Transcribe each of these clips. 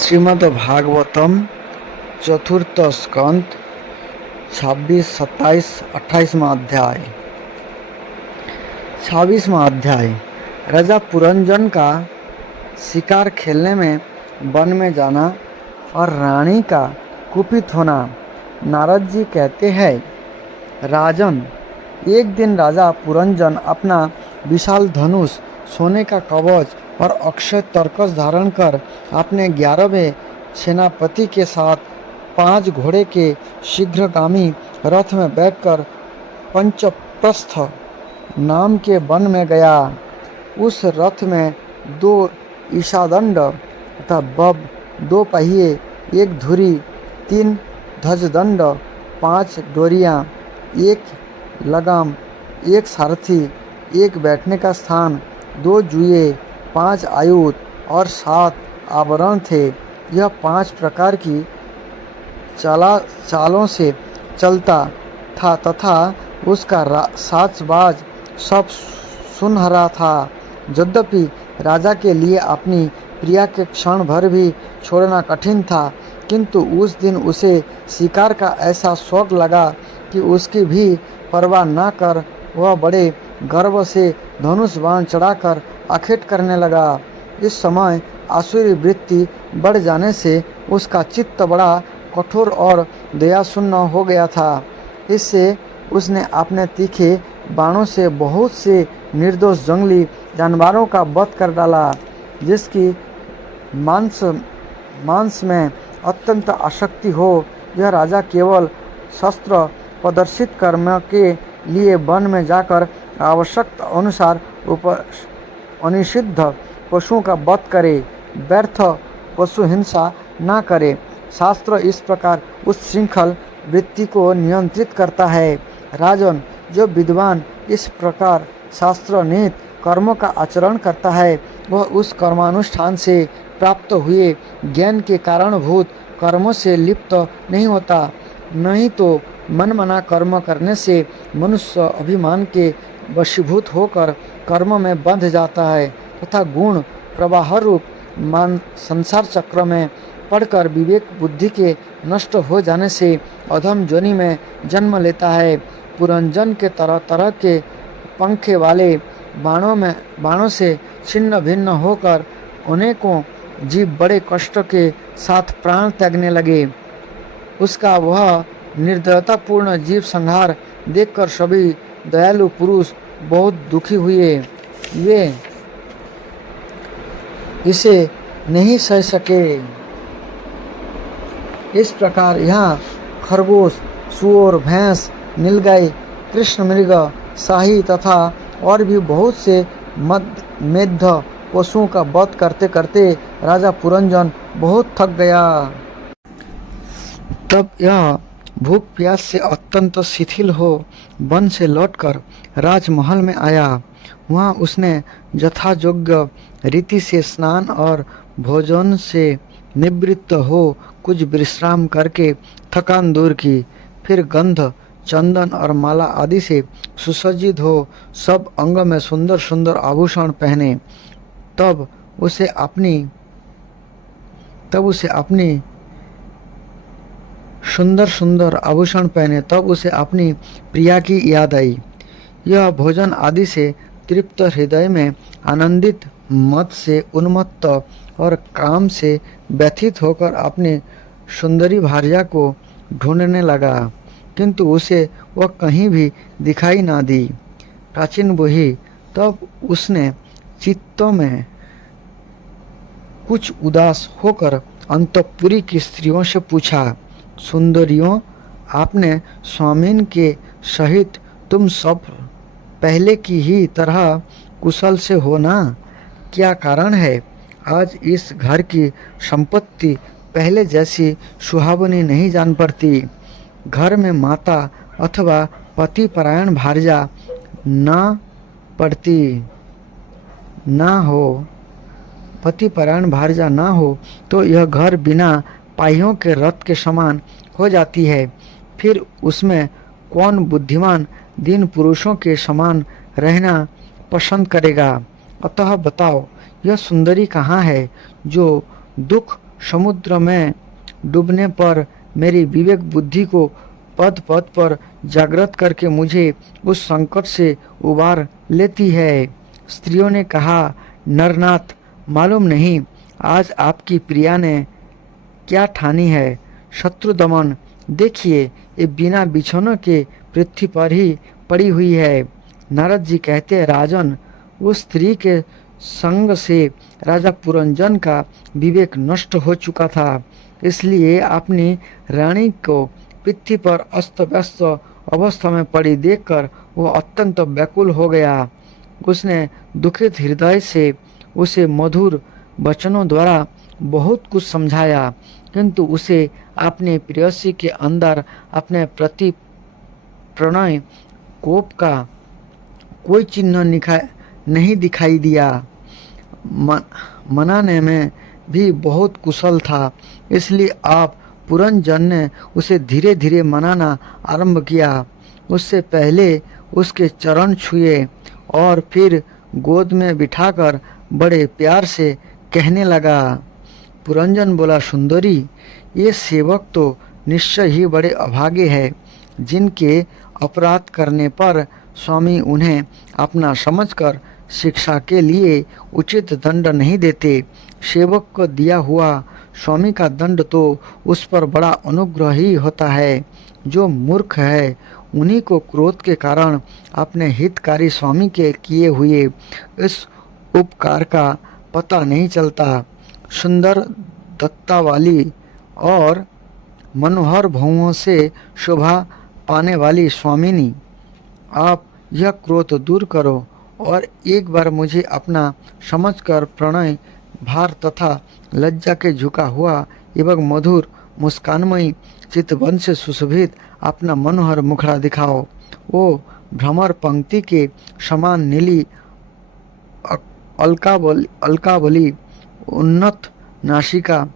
श्रीमद् भागवतम चतुर्थ स्कंद 26, 27, 28वां अध्याय। 26वां अध्याय। राजा पुरंजन का शिकार खेलने में वन में जाना और रानी का कुपित होना। नारद जी कहते हैं, राजन, एक दिन राजा पुरंजन अपना विशाल धनुष, सोने का कवच और अक्षय तर्कस धारण कर अपने 11वें सेनापति के साथ 5 घोड़े के शीघ्रगामी रथ में बैठकर पंचप्रस्थ नाम के वन में गया। उस रथ में 2 ईशादंड तथा बब, 2 पहिए, 1 धुरी, 3 ध्वजदंड, 5 डोरियां, 1 लगाम, 1 सारथी, 1 बैठने का स्थान, 2 जुए, 5 आयुध और 7 आभरण थे। यह 5 प्रकार की चालों से चलता था तथा उसका साजबाज सब सुनहरा था। यद्यपि राजा के लिए अपनी प्रिया के क्षण भर भी छोड़ना कठिन था, किंतु उस दिन उसे शिकार का ऐसा शौक लगा कि उसकी भी परवाह न कर वह बड़े गर्व से धनुष बाण चढ़ाकर आखेट करने लगा। इस समय आसुरी वृत्ति बढ़ जाने से उसका चित्त बड़ा कठोर और दयाशून्य हो गया था। इससे उसने अपने तीखे बाणों से बहुत से निर्दोष जंगली जानवरों का वध कर डाला, जिसकी मांस में अत्यंत आसक्ति हो। यह राजा केवल शस्त्र प्रदर्शित कर्म के लिए वन में जाकर आवश्यकता अनुसार अनिषिद्ध पशुओं का वध करे, व्यर्थ पशु हिंसा न करे। शास्त्र इस प्रकार उस श्रृंखल वृत्ति को नियंत्रित करता है। राजन, जो विद्वान इस प्रकार शास्त्र निहित कर्मों का आचरण करता है, वह उस कर्मानुष्ठान से प्राप्त हुए ज्ञान के कारणभूत कर्मों से लिप्त नहीं होता। नहीं तो मनमाना कर्म करने से मनुष्य अभिमान के वशीभूत होकर कर्म में बंध जाता है तथा गुण प्रवाह रूप संसार चक्र में पड़कर विवेक बुद्धि के नष्ट हो जाने से अधम जोनि में जन्म लेता है। पुरंजन के तरह तरह के पंखे वाले बाणों से छिन्न भिन्न होकर अनेकों जीव बड़े कष्ट के साथ प्राण त्यागने लगे। उसका वह निर्दयतापूर्ण जीव संहार देखकर सभी दयालु पुरुष बहुत दुखी हुए। वे इसे नहीं सह सके। इस प्रकार यहाँ खरगोश, सुअर, भैंस, नीलगाय, कृष्ण मृग, शाही तथा और भी बहुत से मेध पशुओं का वध करते करते राजा पुरंजन बहुत थक गया। तब यह भूख प्यास से अत्यंत शिथिल हो वन से लौटकर राजमहल में आया। वहाँ उसने यथायोग्य रीति से स्नान और भोजन से निवृत्त हो कुछ विश्राम करके थकान दूर की। फिर गंध, चंदन और माला आदि से सुसज्जित हो सब अंग में सुंदर सुंदर आभूषण पहने। तब उसे अपनी प्रिया की याद आई। यह भोजन आदि से तृप्त हृदय में आनंदित, मत से उन्मत्त और काम से व्यथित होकर अपनी सुंदरी भार्या को ढूंढने लगा, किंतु उसे वह कहीं भी दिखाई ना दी। प्राचीन बुढ़ी तब उसने चित्तों में कुछ उदास होकर अंतःपुरी की स्त्रियों से पूछा, सुंदरियों, आपने स्वामिन के सहित तुम सब पहले की ही तरह कुशल से हो ना? क्या कारण है आज इस घर की संपत्ति पहले जैसी सुहावनी नहीं जान पड़ती? घर में माता अथवा पति परायण भार्या ना हो तो यह घर बिना पाइयों के रथ के समान हो जाती है। फिर उसमें कौन बुद्धिमान दिन पुरुषों के समान रहना पसंद करेगा? अतः बताओ, यह सुंदरी कहाँ है जो दुख समुद्र में डूबने पर मेरी विवेक बुद्धि को पद पद पर जागृत करके मुझे उस संकट से उबार लेती है। स्त्रियों ने कहा, नरनाथ, मालूम नहीं आज आपकी प्रिया ने क्या ठानी है। शत्रु दमन, देखिए ये बिना बिछौनों के पृथ्वी पर ही पड़ी हुई है। नारद जी कहते हैं, राजन, उस स्त्री के संग से राजा पुरंजन का विवेक नष्ट हो चुका था, इसलिए अपनी रानी को पृथ्वी पर अस्त व्यस्त अवस्था में पड़ी देखकर वह अत्यंत व्याकुल हो गया। उसने दुखित हृदय से उसे मधुर वचनों द्वारा बहुत कुछ समझाया, किंतु उसे अपने प्रेयसी के अंदर अपने प्रति प्रणय कोप का कोई चिन्ह नहीं दिखाई दिया। मनाने में भी बहुत कुशल था, इसलिए आप पुरंजन ने उसे धीरे धीरे मनाना आरंभ किया। उससे पहले उसके चरण छुए और फिर गोद में बिठाकर बड़े प्यार से कहने लगा। पुरंजन बोला, सुंदरी, ये सेवक तो निश्चय ही बड़े अभागे हैं, जिनके अपराध करने पर स्वामी उन्हें अपना समझकर शिक्षा के लिए उचित दंड नहीं देते। सेवक को दिया हुआ स्वामी का दंड तो उस पर बड़ा अनुग्रह ही होता है। जो मूर्ख है उन्हीं को क्रोध के कारण अपने हितकारी स्वामी के किए हुए इस उपकार का पता नहीं चलता। सुंदर दत्ता वाली और मनोहर भवों से शोभा पाने वाली स्वामिनी, आप यह क्रोध दूर करो और एक बार मुझे अपना समझकर प्रणय भार तथा लज्जा के झुका हुआ एवं मधुर मुस्कानमयी चितवन से सुशोभित अपना मनोहर मुखड़ा दिखाओ। वो भ्रमर पंक्ति के समान नीली अलकावली उन्नत नासिका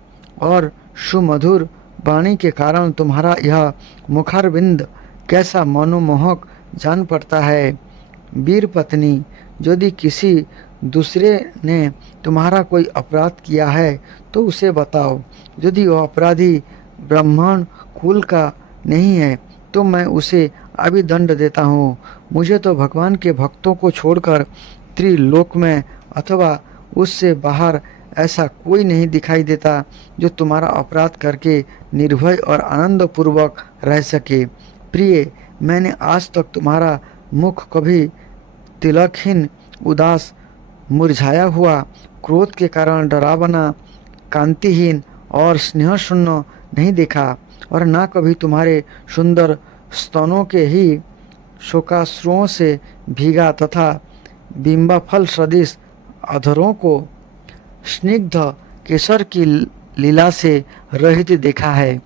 और सुमधुर वाणी के कारण तुम्हारा यह मुखारविंद कैसा मनोमोहक जान पड़ता है। वीर पत्नी, यदि किसी दूसरे ने तुम्हारा कोई अपराध किया है तो उसे बताओ। यदि वह अपराधी ब्राह्मण कुल का नहीं है तो मैं उसे अभी दंड देता हूँ। मुझे तो भगवान के भक्तों को छोड़कर त्रिलोक में अथवा उससे बाहर ऐसा कोई नहीं दिखाई देता जो तुम्हारा अपराध करके निर्भय और आनंदपूर्वक रह सके। प्रिय, मैंने आज तक तुम्हारा मुख कभी तिलकहीन, उदास, मुरझाया हुआ, क्रोध के कारण डरावना, कांतिहीन और स्नेह शून्य नहीं देखा, और ना कभी तुम्हारे सुंदर स्तनों के ही शोकाश्रुओं से भीगा तथा बिंबा फल सदृश अधरों को स्निग्ध केसर की लीला से रहित देखा है।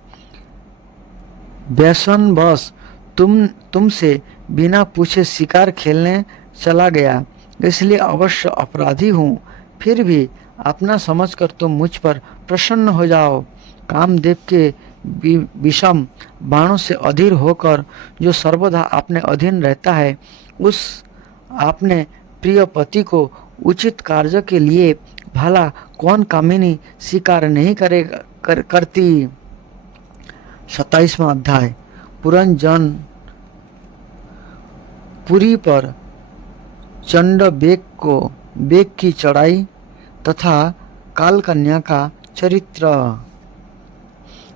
व्यसन बस तुमसे बिना पूछे शिकार खेलने चला गया, इसलिए अवश्य अपराधी हूँ। फिर भी अपना समझकर तुम मुझ पर प्रसन्न हो जाओ। कामदेव के विषम बाणों से अधीर होकर जो सर्वदा अपने अधीन रहता है, उस अपने प्रिय पति को उचित कार्य के लिए भला कौन कामिनी स्वीकार नहीं करती। 27वां अध्याय। पुरंजन पुरी पर चंड बेग की चढ़ाई तथा काल कन्या का चरित्र।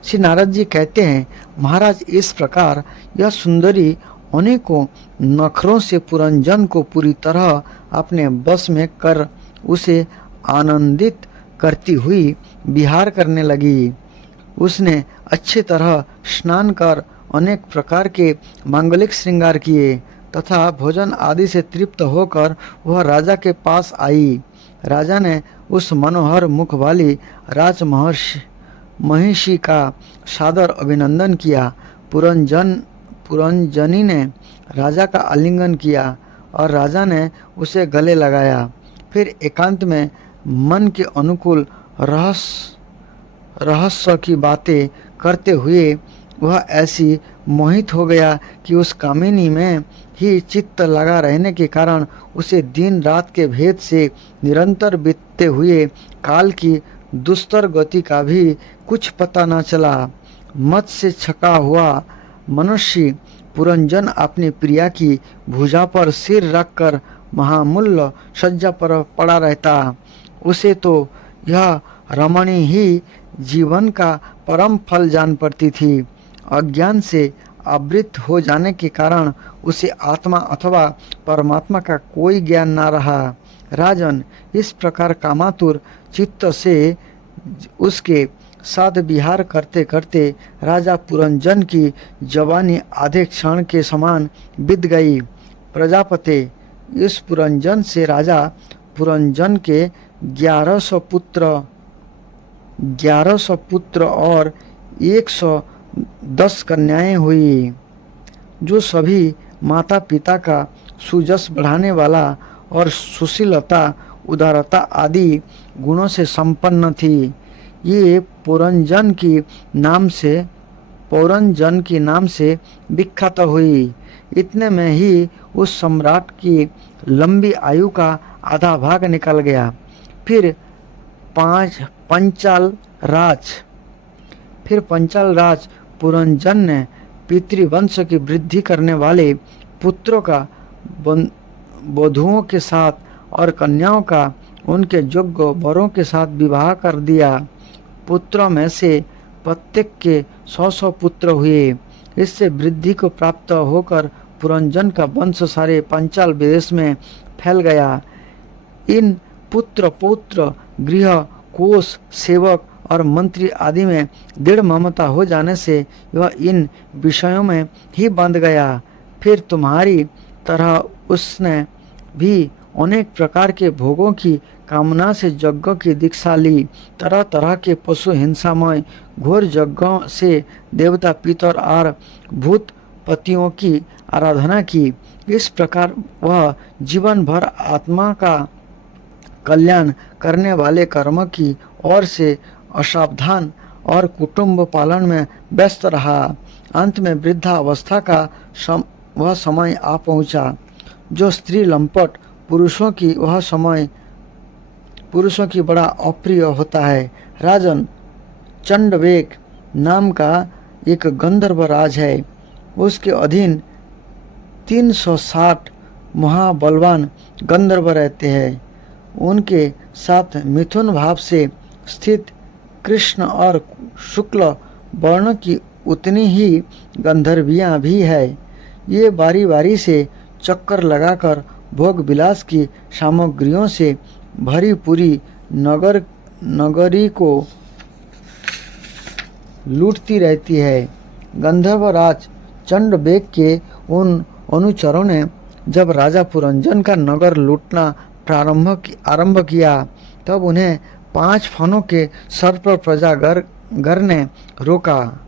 श्री नारद जी कहते हैं, महाराज, इस प्रकार यह सुंदरी अनेकों नखरों से पुरंजन को पूरी तरह अपने बस में कर उसे आनंदित करती हुई विहार करने लगी। उसने अच्छी तरह स्नान कर अनेक प्रकार के मांगलिक श्रृंगार किए तथा भोजन आदि से तृप्त होकर वह राजा के पास आई। राजा ने उस मनोहर मुख वाली महिषी का सादर अभिनंदन किया। पुरंजनी ने राजा का आलिंगन किया और राजा ने उसे गले लगाया। फिर एकांत में मन के अनुकूल रहस्य की बातें करते हुए वह ऐसी मोहित हो गया कि उस कामिनी में ही चित्त लगा रहने के कारण उसे दिन रात के भेद से निरंतर बीतते हुए काल की दुस्तर गति का भी कुछ पता न चला। मत से छका हुआ मनुष्य पुरंजन अपनी प्रिया की भुजा पर सिर रखकर महामूल्य शज्जा पर पड़ा रहता। उसे तो यह रमणी ही जीवन का परम फल जान पड़ती थी। अज्ञान से आवृत हो जाने के कारण उसे आत्मा अथवा परमात्मा का कोई ज्ञान न रहा। राजन, इस प्रकार कामातुर चित्त से उसके साथ विहार करते करते राजा पुरंजन की जवानी आधे क्षण के समान बीत गई। प्रजापति, इस पुरंजन से राजा पुरंजन के 1100 पुत्र और 110 कन्याएं हुई, जो सभी माता पिता का सुजस बढ़ाने वाला और सुशीलता, उदारता आदि गुणों से संपन्न थी। ये पौरंजन की नाम से विख्यात हुई। इतने में ही उस सम्राट की लंबी आयु का आधा भाग निकल गया। फिर पंचाल राज पुरंजन ने पितृवंश की वृद्धि करने वाले पुत्रों का वधुओं के साथ और कन्याओं का उनके योग्य वरों के साथ विवाह कर दिया। पुत्रों में से प्रत्येक के 100 पुत्र हुए। इससे वृद्धि को प्राप्त होकर पुरंजन का वंश सारे पंचाल देश में फैल गया। इन पुत्र पौत्र, गृह, कोष, सेवक और मंत्री आदि में दृढ़ ममता हो जाने से वह इन विषयों में ही बंध गया। फिर तुम्हारी तरह उसने भी अनेक प्रकार के भोगों की कामना से यज्ञों की दीक्षा ली। तरह तरह के पशु हिंसामय घोर यज्ञों से देवता, पितर और भूत पतियों की आराधना की। इस प्रकार वह जीवन भर आत्मा का कल्याण करने वाले कर्म की ओर से असावधान और कुटुंब पालन में व्यस्त रहा। अंत में वृद्धावस्था का वह समय आ पहुंचा, जो स्त्री लंपट पुरुषों की बड़ा अप्रिय होता है। राजन, चंडवेग नाम का एक गंधर्व राज है। उसके अधीन 360 महाबलवान गंधर्व रहते हैं। उनके साथ मिथुन भाव से स्थित कृष्ण और शुक्ल वर्ण की उतनी ही गंधर्वियाँ भी है। ये बारी बारी से चक्कर लगाकर भोग विलास की सामग्रियों से भरी पूरी नगरी को लूटती रहती है। गंधर्वराज चंडवेग के उन अनुचरों ने जब राजा पुरंजन का नगर लूटना आरंभ किया, तब उन्हें 5 फनों के सर्प प्रजागर ने रोका।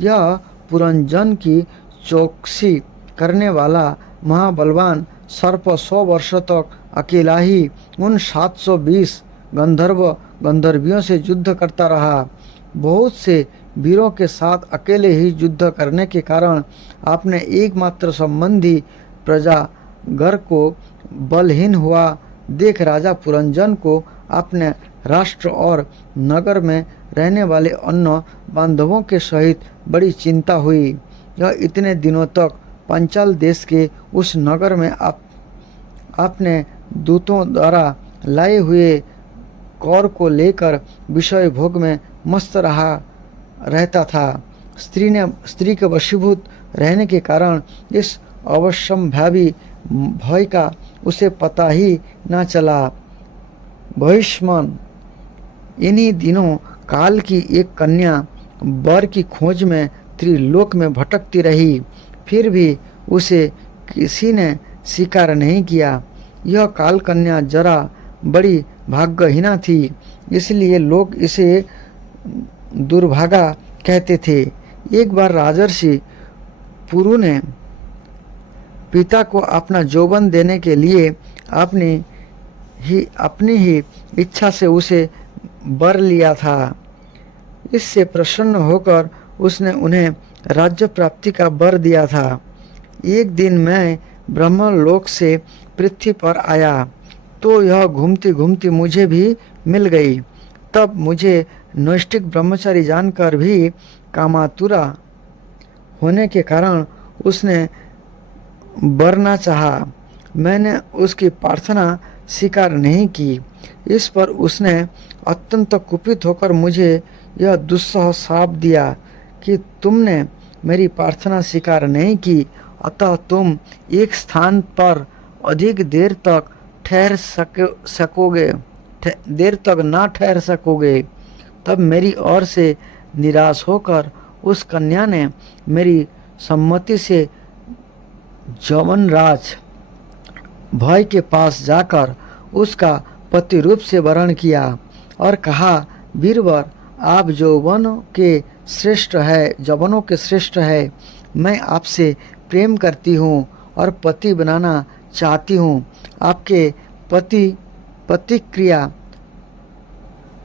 यह पुरंजन की चौकसी करने वाला महाबलवान सर्प 100 वर्षों तक अकेला ही उन 720 गंधर्वियों से युद्ध करता रहा। बहुत से वीरों के साथ अकेले ही युद्ध करने के कारण आपने एकमात्र संबंधी प्रजागर को बलहीन हुआ देख राजा पुरंजन को अपने राष्ट्र और नगर में रहने वाले अन्य बांधवों के सहित बड़ी चिंता हुई। यह इतने दिनों तक पंचाल देश के उस नगर में अपने दूतों द्वारा लाए हुए कौर को लेकर विषय भोग में मस्त रहता था। स्त्री के वशीभूत रहने के कारण इस अवश्यंभावी भय का उसे पता ही न चला। भविष्यमान, इन्हीं दिनों काल की एक कन्या वर की खोज में त्रिलोक में भटकती रही, फिर भी उसे किसी ने स्वीकार नहीं किया। यह काल कन्या जरा बड़ी भाग्यहीना थी, इसलिए लोग इसे दुर्भागा कहते थे। एक बार राजर्षि पुरु ने पिता को अपना यौवन देने के लिए अपनी ही इच्छा से उसे वर लिया था। इससे प्रसन्न होकर उसने उन्हें राज्य प्राप्ति का वर दिया था। एक दिन मैं ब्रह्मलोक से पृथ्वी पर आया तो यह घूमती घूमती मुझे भी मिल गई। तब मुझे नैष्ठिक ब्रह्मचारी जानकर भी कामातुरा होने के कारण उसने वरना चाहा। मैंने उसकी प्रार्थना स्वीकार नहीं की। इस पर उसने अत्यंत कुपित होकर मुझे यह दुस्सह श्राप दिया कि तुमने मेरी प्रार्थना स्वीकार नहीं की, अतः तुम एक स्थान पर अधिक देर तक ना ठहर सकोगे। तब मेरी ओर से निराश होकर उस कन्या ने मेरी सम्मति से जवनराज भय के पास जाकर उसका पति रूप से वरण किया और कहा, वीरवर, आप जौवनों के श्रेष्ठ है। मैं आपसे प्रेम करती हूँ और पति बनाना चाहती हूँ। आपके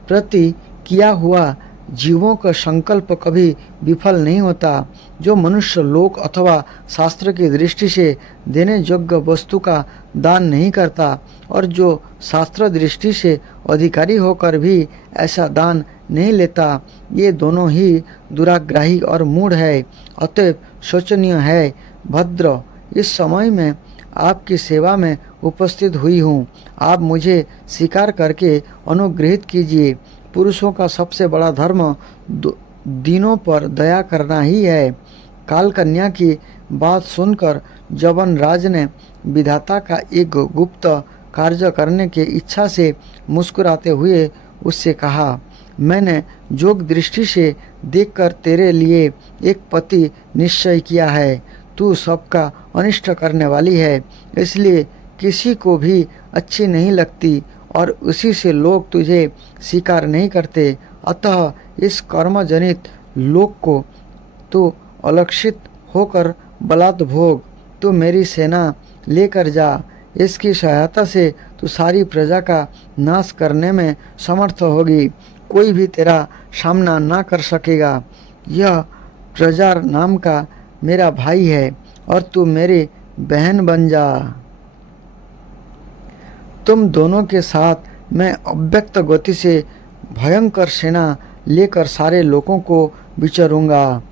प्रति किया हुआ जीवों का संकल्प कभी विफल नहीं होता। जो मनुष्य लोक अथवा शास्त्र की दृष्टि से देने योग्य वस्तु का दान नहीं करता और जो शास्त्र दृष्टि से अधिकारी होकर भी ऐसा दान नहीं लेता, ये दोनों ही दुराग्राही और मूढ़ है। अतएव शोचनीय है। भद्र, इस समय में आपकी सेवा में उपस्थित हुई हूँ। आप मुझे स्वीकार करके अनुग्रहित कीजिए। पुरुषों का सबसे बड़ा धर्म दीनों पर दया करना ही है। काल कन्या की बात सुनकर जवनराज ने विधाता का एक गुप्त कार्य करने की इच्छा से मुस्कुराते हुए उससे कहा, मैंने जोग दृष्टि से देखकर तेरे लिए एक पति निश्चय किया है। तू सबका अनिष्ट करने वाली है, इसलिए किसी को भी अच्छी नहीं लगती और उसी से लोग तुझे स्वीकार नहीं करते। अतः इस कर्मजनित लोक को तू अलक्षित होकर बलात् भोग। तू मेरी सेना लेकर जा। इसकी सहायता से तू सारी प्रजा का नाश करने में समर्थ होगी। कोई भी तेरा सामना ना कर सकेगा। यह प्रजार नाम का मेरा भाई है और तू मेरी बहन बन जा। तुम दोनों के साथ मैं अव्यक्त गति से भयंकर सेना लेकर सारे लोगों को विचरूंगा।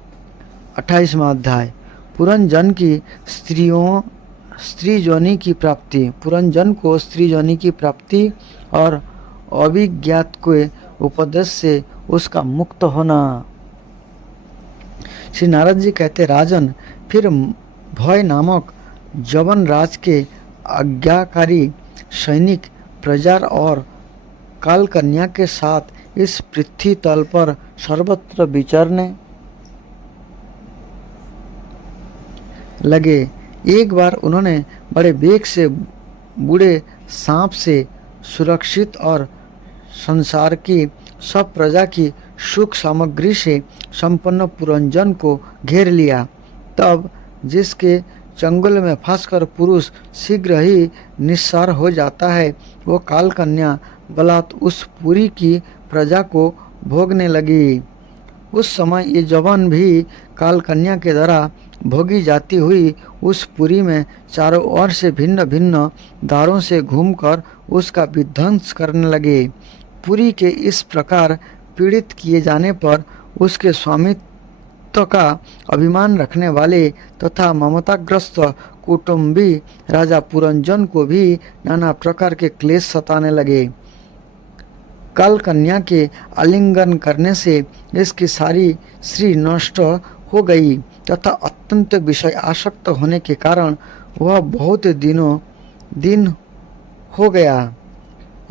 28वां अध्याय। पुरंजन की स्त्री योनि की प्राप्ति। पुरंजन को स्त्री योनि की प्राप्ति और अभिज्ञात के उपदेश से उसका मुक्त होना। श्री नारद जी कहते, राजन, फिर भय नामक जवनराज के आज्ञाकारी सैनिक प्रजार और काल कन्या के साथ इस पृथ्वी तल पर सर्वत्र विचरने लगे। एक बार उन्होंने बड़े वेग से बूढ़े सांप से सुरक्षित और संसार की सब प्रजा की सुख सामग्री से संपन्न पुरंजन को घेर लिया। तब जिसके चंगुल में फंसकर पुरुष शीघ्र ही निस्सार हो जाता है, वो काल कन्या बलात् उस पुरी की प्रजा को भोगने लगी। उस समय ये जवान भी काल कन्या के द्वारा भोगी जाती हुई उस पुरी में चारों ओर से भिन्न भिन्न द्वारों से घूमकर उसका विध्वंस करने लगे। पुरी के इस प्रकार पीड़ित किए जाने पर उसके स्वामित्व का अभिमान रखने वाले तथा ममताग्रस्त कुटुंबी राजा पुरंजन को भी नाना प्रकार के क्लेश सताने लगे। काल कन्या के आलिंगन करने से इसकी सारी श्री नष्ट हो गई तथा अत्यंत विषय आसक्त होने के कारण वह बहुत दिन हो गया।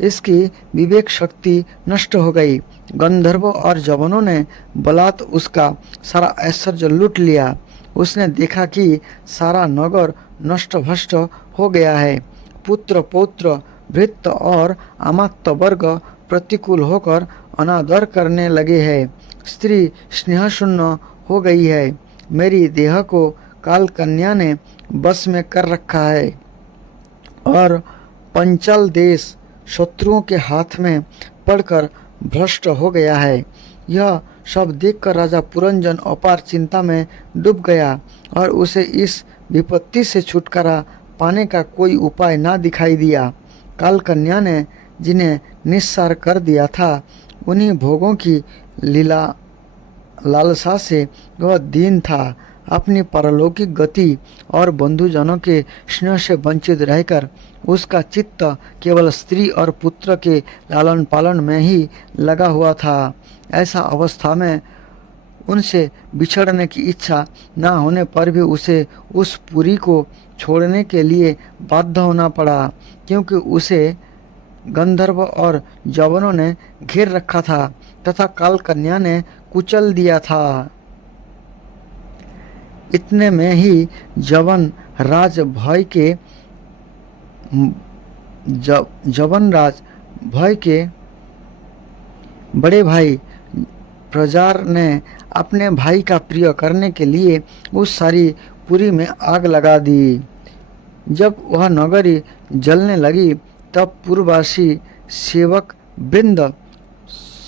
इसकी विवेक शक्ति नष्ट हो गई। गंधर्व और जवानों ने बलात् उसका सारा ऐश्वर्य लूट लिया। उसने देखा कि सारा नगर नष्ट भ्रष्ट हो गया है। पुत्र पौत्र भृत्य और अमात्य वर्ग प्रतिकूल होकर अनादर करने लगे हैं। स्त्री स्नेह शून्य हो गई है। मेरी देह को काल कन्या ने बस में कर रखा है और पंचल देश शत्रुओं के हाथ में पड़कर भ्रष्ट हो गया है। यह सब देखकर राजा पुरंजन अपार चिंता में डूब गया और उसे इस विपत्ति से छुटकारा पाने का कोई उपाय ना दिखाई दिया। काल कन्या ने जिन्हें निस्सार कर दिया था उन्हीं भोगों की लीला लालसा से वह दीन था। अपनी परलौकिक गति और बंधुजनों के स्नेह से वंचित रहकर उसका चित्त केवल स्त्री और पुत्र के लालन पालन में ही लगा हुआ था। ऐसा अवस्था में उनसे बिछड़ने की इच्छा न होने पर भी उसे उस पुरी को छोड़ने के लिए बाध्य होना पड़ा, क्योंकि उसे गंधर्व और जवनों ने घेर रखा था तथा काल कन्या ने कुचल दिया था। इतने में ही जवन राज भय के बड़े भाई प्रजार ने अपने भाई का प्रिय करने के लिए उस सारी पुरी में आग लगा दी। जब वह नगरी जलने लगी तब पूर्ववासी सेवक वृंद,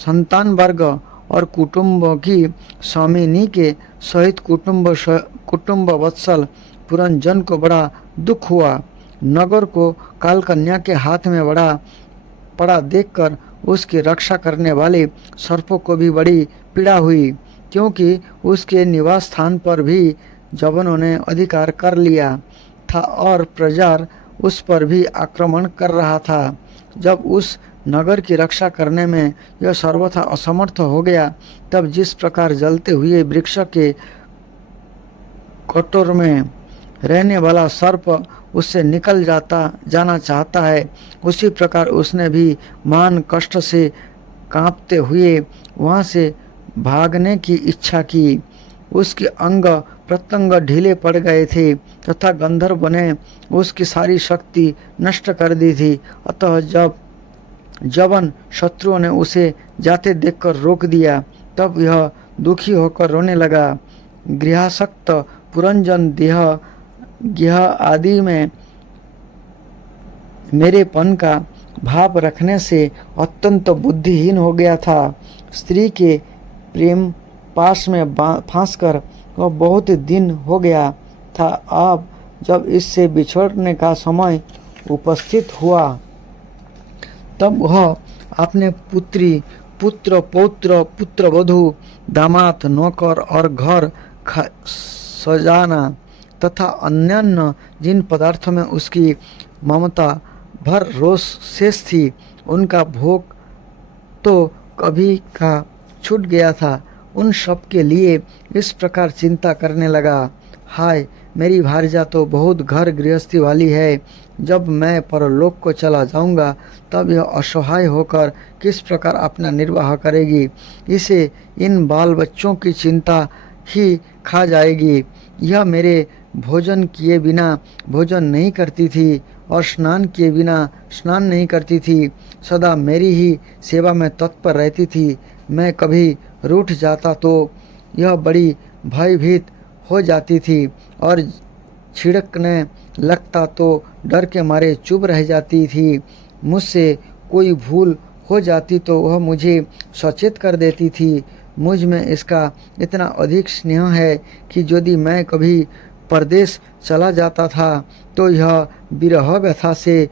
संतान वर्ग और कुटुंबों की स्वामिनी के सहित कुटुंब वत्सल पुरंजन को बड़ा दुख हुआ। नगर को कालकन्या के हाथ में पड़ा देखकर उसकी रक्षा करने वाले सर्पों को भी बड़ी पीड़ा हुई, क्योंकि उसके निवास स्थान पर भी जवनों ने अधिकार कर लिया था और प्रजार उस पर भी आक्रमण कर रहा था। जब उस नगर की रक्षा करने में यह सर्वथा असमर्थ हो गया, तब जिस प्रकार जलते हुए वृक्ष के कटोर में रहने वाला सर्प उससे निकल जाना चाहता है, उसी प्रकार उसने भी महान कष्ट से कांपते हुए वहाँ से भागने की इच्छा की। उसके अंग प्रत्यंग ढीले पड़ गए थे तथा गंधर्व ने उसकी सारी शक्ति नष्ट कर दी थी। अतः जब जवन शत्रुओं ने उसे जाते देखकर रोक दिया, तब यह दुखी होकर रोने लगा। गृहासक्त पुरंजन देह गेह आदि में मेरेपन का भाव रखने से अत्यंत बुद्धिहीन हो गया था। स्त्री के प्रेम पास में फांसकर वह बहुत दिन हो गया था। अब जब इससे बिछड़ने का समय उपस्थित हुआ, तब वह अपने पुत्री, पुत्र, पौत्र, पुत्रवधू, दामाद, नौकर और घर सजाना तथा अन्यान्य जिन पदार्थों में उसकी ममता भर रोष शेष थी, उनका भोग तो कभी का छूट गया था, उन सब के लिए इस प्रकार चिंता करने लगा। हाय, मेरी भार्या तो बहुत घर गृहस्थी वाली है। जब मैं परलोक को चला जाऊंगा, तब यह असहाय होकर किस प्रकार अपना निर्वाह करेगी। इसे इन बाल बच्चों की चिंता ही खा जाएगी। यह मेरे भोजन किए बिना भोजन नहीं करती थी और स्नान किए बिना स्नान नहीं करती थी। सदा मेरी ही सेवा में तत्पर रहती थी। मैं कभी रूठ जाता तो यह बड़ी भयभीत हो जाती थी और छिड़कने लगता तो डर के मारे चुप रह जाती थी। मुझसे कोई भूल हो जाती तो वह मुझे सचेत कर देती थी। मुझ में इसका इतना अधिक स्नेह है कि यदि मैं कभी परदेश चला जाता था तो यह विरह व्यथा से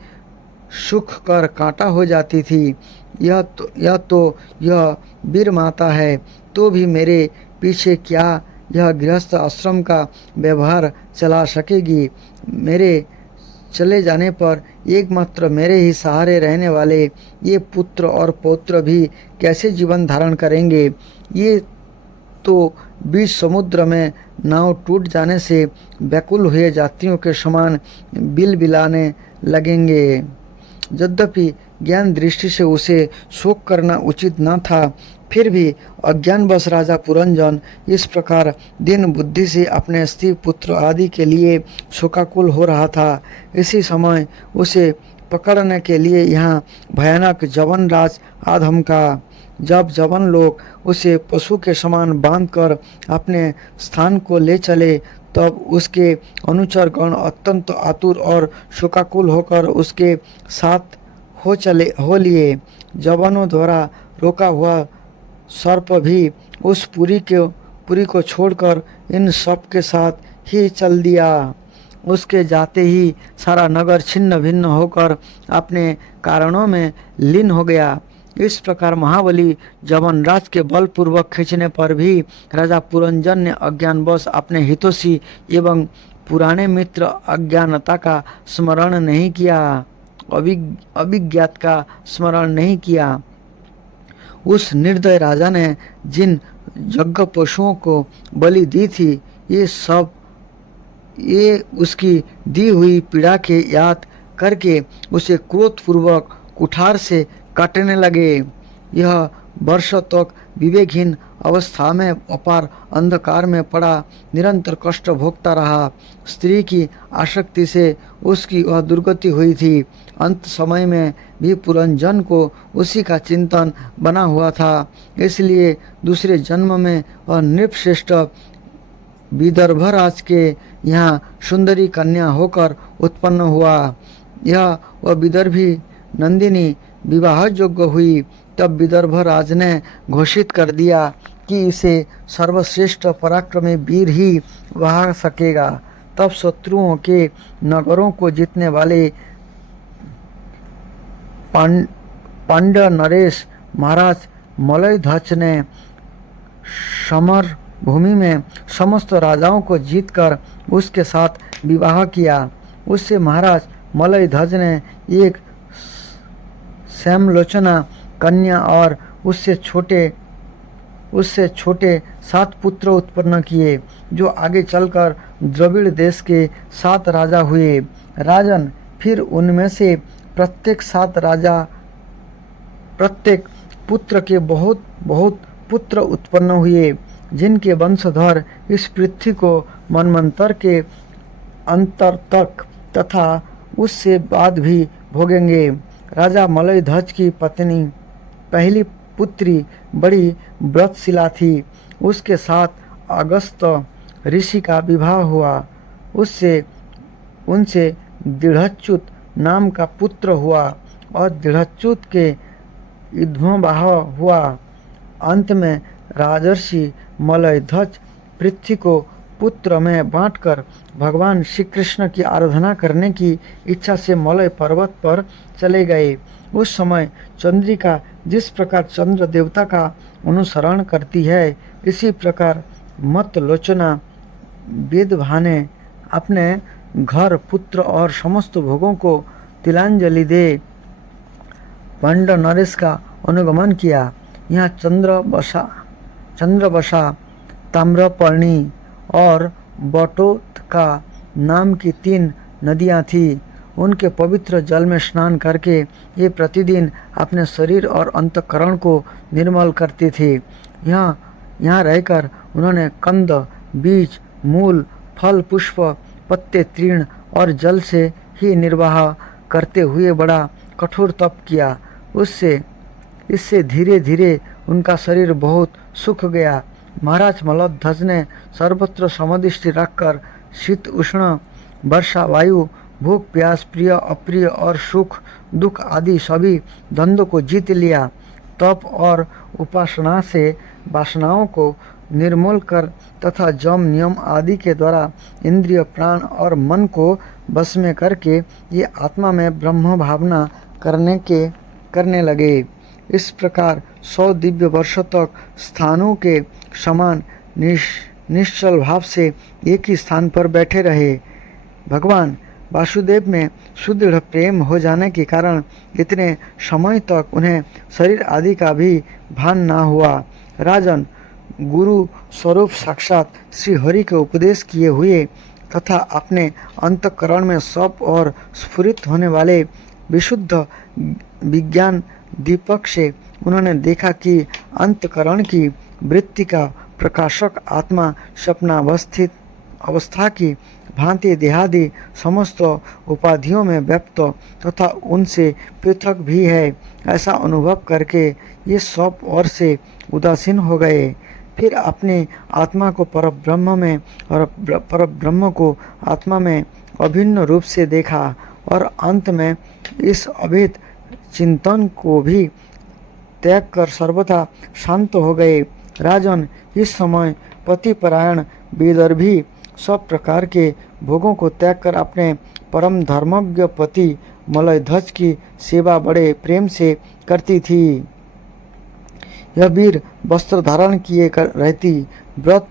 सूख कर कांटा हो जाती थी। यह वीर माता है, तो भी मेरे पीछे क्या यह गृहस्थ आश्रम का व्यवहार चला सकेगी। मेरे चले जाने पर एकमात्र मेरे ही सहारे रहने वाले ये पुत्र और पौत्र भी कैसे जीवन धारण करेंगे। ये तो बीच समुद्र में नाव टूट जाने से व्याकुल हुए यात्रियों के समान बिल बिलाने लगेंगे। यद्यपि ज्ञान दृष्टि से उसे शोक करना उचित न था, फिर भी अज्ञानवश राजा पुरंजन इस प्रकार दीन बुद्धि से अपने स्त्री पुत्र आदि के लिए शोकाकुल हो रहा था। इसी समय उसे पकड़ने के लिए यहाँ भयानक जवनराज आ धमका। जब जवन लोग उसे पशु के समान बांधकर अपने स्थान को ले चले, तब उसके अनुचरगण अत्यंत आतुर और शोकाकुल होकर उसके साथ हो लिए। जवानों द्वारा रोका हुआ सर्प भी उस पुरी को छोड़कर इन सब के साथ ही चल दिया। उसके जाते ही सारा नगर छिन्न भिन्न होकर अपने कारणों में लीन हो गया। इस प्रकार महाबली जवनराज के बलपूर्वक खींचने पर भी राजा पुरंजन ने अज्ञानवश अपने हितोषी एवं पुराने मित्र अज्ञानता का स्मरण नहीं किया, अभिज्ञात का स्मरण नहीं किया। उस निर्दय राजा ने जिन यज्ञ पशुओं को बलि दी थी, ये उसकी दी हुई पीड़ा के याद करके उसे क्रोधपूर्वक कुठार से काटने लगे। यह वर्षों तक विवेकहीन अवस्था में अपार अंधकार में पड़ा निरंतर कष्ट भोगता रहा। स्त्री की आसक्ति से उसकी वह दुर्गति हुई थी। अंत समय में भी पुरंजन को उसी का चिंतन बना हुआ था, इसलिए दूसरे जन्म में वह नृपश्रेष्ठ विदर्भराज के यहाँ सुंदरी कन्या होकर उत्पन्न हुआ। यह वह विदर्भी नंदिनी विवाह योग्य हुई। तब विदर्भराज ने घोषित कर दिया कि इसे सर्वश्रेष्ठ पराक्रमी वीर ही वहा सकेगा। तब शत्रुओं के नगरों को जीतने वाले पांड्य नरेश महाराज मलयध्वज ने समर भूमि में समस्त राजाओं को जीतकर उसके साथ विवाह किया। उससे महाराज मलयध्वज ने एक श्यामलोचना कन्या और उससे छोटे 7 पुत्र उत्पन्न किए, जो आगे चलकर द्रविड़ देश के 7 राजा हुए। राजन, फिर उनमें से प्रत्येक पुत्र के बहुत बहुत पुत्र उत्पन्न हुए, जिनके वंशधर इस पृथ्वी को मनमंतर के अंतर तक तथा उससे बाद भी भोगेंगे। राजा मलयध्वज की पत्नी पहली पुत्री बड़ी व्रतशिला थी। उसके साथ अगस्त ऋषि का विवाह हुआ। उनसे दृढ़च्युत नाम का पुत्र हुआ और दृढ़च्युत के युद्धवाह हुआ। अंत में राजर्षि मलयध्वज पृथ्वी को पुत्र में बांटकर भगवान श्री कृष्ण की आराधना करने की इच्छा से मलय पर्वत पर चले गए। उस समय चंद्रिका जिस प्रकार चंद्र देवता का अनुसरण करती है, इसी प्रकार मतलोचना वेदभा ने अपने घर, पुत्र और समस्त भोगों को तिलांजलि दे पांड्य नरेश का अनुगमन किया। यहाँ चंद्रवसा, ताम्रपर्णी और बटोत्का नाम की 3 नदियाँ थीं। उनके पवित्र जल में स्नान करके ये प्रतिदिन अपने शरीर और अंतःकरण को निर्मल करती थी। यहाँ रहकर उन्होंने कंद, बीज, मूल, फल, पुष्प, पत्ते, तृण और जल से ही निर्वाह करते हुए बड़ा कठोर तप किया। इससे धीरे धीरे उनका शरीर बहुत सूख गया। महाराज मलयध्वज ने सर्वत्र समदृष्टि रखकर शीत उष्ण, वर्षा, वायु, भूख प्यास, प्रिय अप्रिय और सुख दुख आदि सभी द्वंद्वों को जीत लिया। तप और उपासना से वासनाओं को निर्मूल कर तथा जम नियम आदि के द्वारा इंद्रिय, प्राण और मन को बस में करके ये आत्मा में ब्रह्म भावना करने लगे। इस प्रकार 100 दिव्य वर्षों तक स्थानों के समान निश्चल भाव से एक ही स्थान पर बैठे रहे। भगवान वासुदेव में सुदृढ़ प्रेम हो जाने के कारण इतने समय तक उन्हें शरीर आदि का भी भान ना हुआ। राजन, गुरु स्वरूप साक्षात श्री हरि के उपदेश किए हुए तथा अपने अंतःकरण में सब और स्फुरित होने वाले विशुद्ध विज्ञान दीपक से उन्होंने देखा कि अंतःकरण की वृत्ति का प्रकाशक आत्मा स्वप्नावस्थित अवस्था की भांति देहादि समस्त उपाधियों में व्याप्त तथा उनसे पृथक भी है, ऐसा अनुभव करके ये सब और से उदासीन हो गए। फिर अपने आत्मा को परब्रह्म में और परब्रह्म को आत्मा में अभिन्न रूप से देखा और अंत में इस अभेद चिंतन को भी त्याग कर सर्वथा शांत हो गए। राजन, इस समय पतिपरायण विदर्भी सब प्रकार के भोगों को त्याग कर अपने परम धर्मज्ञ पति मलयध्वज की सेवा बड़े प्रेम से करती थी। यह वीर वस्त्र धारण किए रहती। व्रत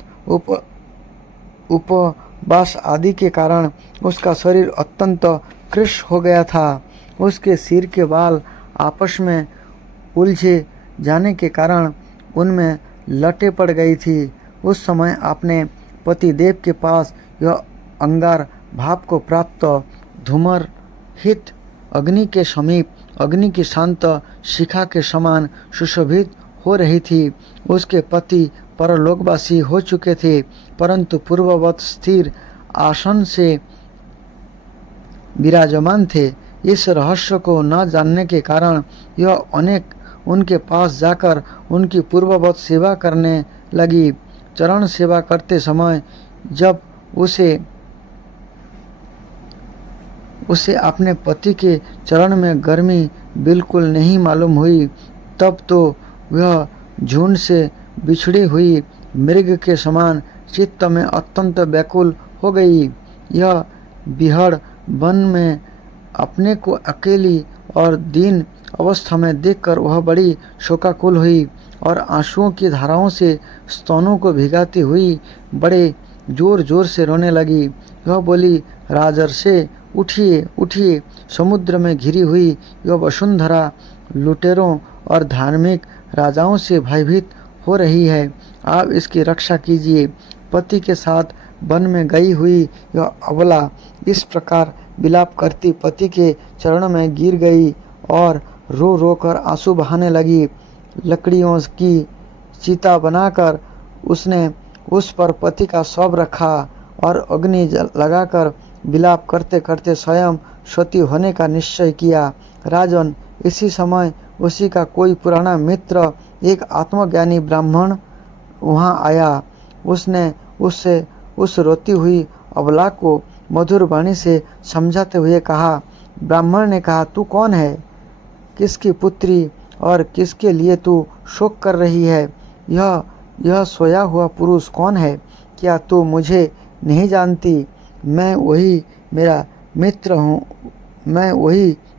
उपवास आदि के कारण उसका शरीर अत्यंत कृश हो गया था। उसके सिर के बाल आपस में उलझे जाने के कारण उनमें लटें पड़ गई थी। उस समय अपने पतिदेव के पास यह अंगार भाव को प्राप्त धूमर हित अग्नि के समीप अग्नि की शांत शिखा के समान सुशोभित हो रही थी। उसके पति परलोकवासी हो चुके थे, परंतु पूर्ववत स्थिर आसन से विराजमान थे। इस रहस्य को न जानने के कारण यह अनेक उनके पास जाकर उनकी पूर्ववत सेवा करने लगी। चरण सेवा करते समय जब उसे अपने पति के चरण में गर्मी बिल्कुल नहीं मालूम हुई, तब तो वह झुंड से बिछड़ी हुई मृग के समान चित्त में अत्यंत व्याकुल हो गई। यह बिहड़ वन में अपने को अकेली और दीन अवस्था में देखकर वह बड़ी शोकाकुल हुई और आंसुओं की धाराओं से स्तनों को भिगाती हुई बड़े जोर जोर से रोने लगी। यह बोली, राजर्षे उठिए उठिए, समुद्र में घिरी हुई यह वसुंधरा लुटेरों और धार्मिक राजाओं से भयभीत हो रही है। आप इसकी रक्षा कीजिए। पति के साथ वन में गई हुई यह अबला इस प्रकार विलाप करती पति के चरणों में गिर गई और रो रो कर आंसू बहाने लगी। लकड़ियों की चिता बनाकर उसने उस पर पति का शव रखा और अग्नि लगाकर विलाप करते करते स्वयं सती होने का निश्चय किया। राजन, इसी समय उसी का कोई पुराना मित्र एक आत्मज्ञानी ब्राह्मण वहाँ आया। उसने उससे उस रोती हुई अबला को मधुर वाणी से समझाते हुए कहा। ब्राह्मण ने कहा, तू कौन है? किसकी पुत्री और किसके लिए तू शोक कर रही है? यह सोया हुआ पुरुष कौन है? क्या तू मुझे नहीं जानती? मैं वही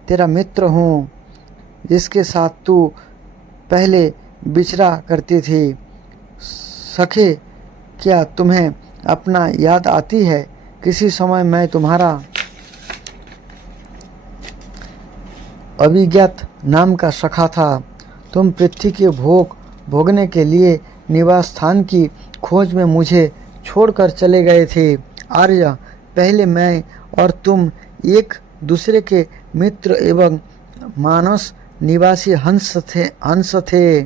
तेरा मित्र हूँ जिसके साथ तू पहले विचरा करती थी। सखे, क्या तुम्हें अपना याद आती है? किसी समय मैं तुम्हारा अभिज्ञात नाम का सखा था। तुम पृथ्वी के भोग भोगने के लिए निवास स्थान की खोज में मुझे छोड़कर चले गए थे। आर्य, पहले मैं और तुम एक दूसरे के मित्र एवं मानस निवासी हंस थे।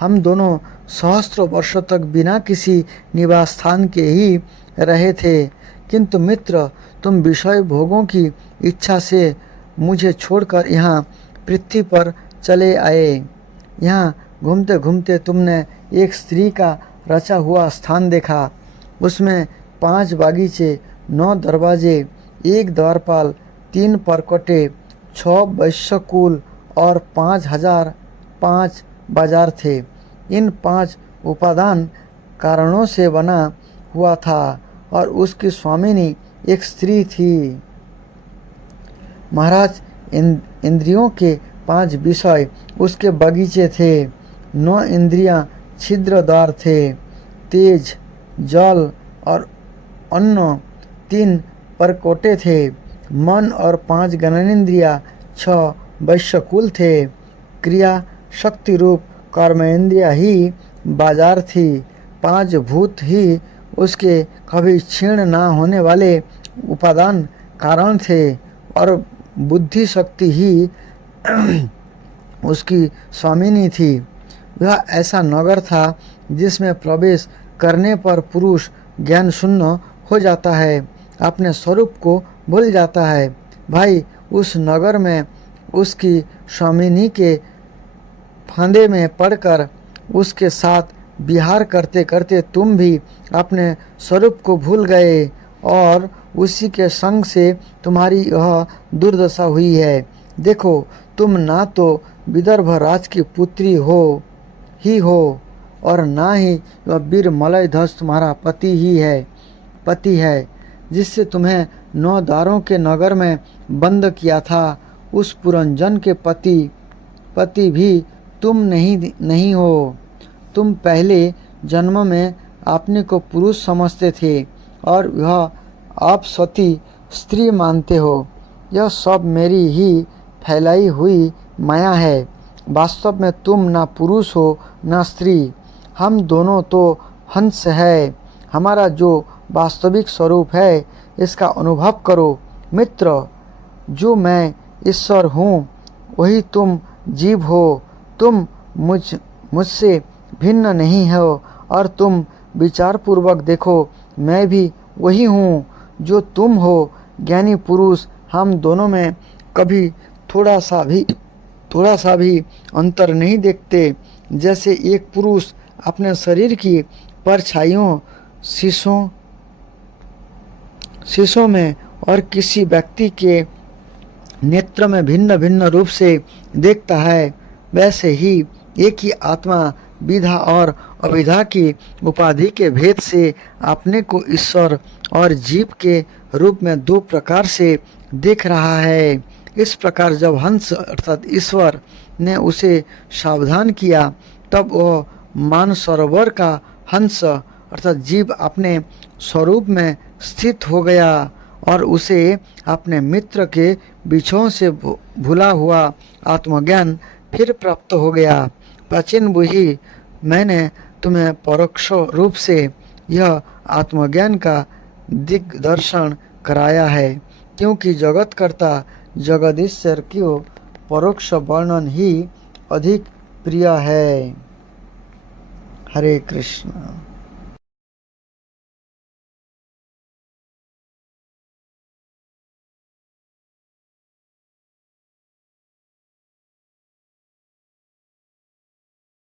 हम दोनों सहस्त्र वर्षों तक बिना किसी निवास स्थान के ही रहे थे, किंतु मित्र, तुम विषय भोगों की इच्छा से मुझे छोड़कर यहाँ पृथ्वी पर चले आए। यहाँ घूमते घूमते तुमने एक स्त्री का रचा हुआ स्थान देखा। उसमें 5 बागीचे, 9 दरवाजे, 1 द्वारपाल, 3 परकोटे, 6 वैश्यकुल और 5005 बाजार थे। इन 5 उपादान कारणों से बना हुआ था और उसकी स्वामिनी एक स्त्री थी। महाराज, इंद्रियों के 5 विषय उसके बगीचे थे। 9 इंद्रियां छिद्र द्वार थे। तेज, जल और अन्न 3 परकोटे थे। मन और 5 ज्ञानेन्द्रिया 6 वैश्यकुल थे। क्रिया शक्ति रूप कर्मेंद्रिया ही बाजार थी। 5 भूत ही उसके कभी क्षीण ना होने वाले उपादान कारण थे और बुद्धि शक्ति ही उसकी स्वामिनी थी। वह ऐसा नगर था जिसमें प्रवेश करने पर पुरुष ज्ञान शून्य हो जाता है, अपने स्वरूप को भूल जाता है। भाई, उस नगर में उसकी स्वामिनी के फंदे में पड़कर उसके साथ विहार करते करते तुम भी अपने स्वरूप को भूल गए और उसी के संग से तुम्हारी यह दुर्दशा हुई है। देखो, तुम ना तो विदर्भ राज की पुत्री हो और ना ही वह वीर मलयध्वज तुम्हारा पति है जिससे तुम्हें 9 द्वारों के नगर में बंद किया था। उस पुरंजन के पति भी तुम नहीं हो। तुम पहले जन्म में अपने को पुरुष समझते थे और वह आप सती स्त्री मानते हो। यह सब मेरी ही फैलाई हुई माया है। वास्तव में तुम ना पुरुष हो ना स्त्री, हम दोनों तो हंस है। हमारा जो वास्तविक स्वरूप है इसका अनुभव करो मित्र। जो मैं ईश्वर हूँ वही तुम जीव हो। तुम मुझसे भिन्न नहीं हो और तुम विचारपूर्वक देखो, मैं भी वही हूँ जो तुम हो। ज्ञानी पुरुष हम दोनों में कभी थोड़ा सा भी अंतर नहीं देखते। जैसे एक पुरुष अपने शरीर की परछाइयों शीशों में और किसी व्यक्ति के नेत्र में भिन्न भिन्न रूप से देखता है, वैसे ही एक ही आत्मा विधा और अविधा की उपाधि के भेद से अपने को ईश्वर और जीव के रूप में दो प्रकार से देख रहा है। इस प्रकार जब हंस अर्थात ईश्वर ने उसे सावधान किया तब वह मानसरोवर का हंस अर्थात जीव अपने स्वरूप में स्थित हो गया और उसे अपने मित्र के बिछों से भूला हुआ आत्मज्ञान फिर प्राप्त हो गया। प्राचीन बुद्धि, मैंने तुम्हें परोक्ष रूप से यह आत्मज्ञान का दिग्दर्शन कराया है, क्योंकि जगतकर्ता जगदीश्वर की परोक्ष वर्णन ही अधिक प्रिय है। हरे कृष्ण।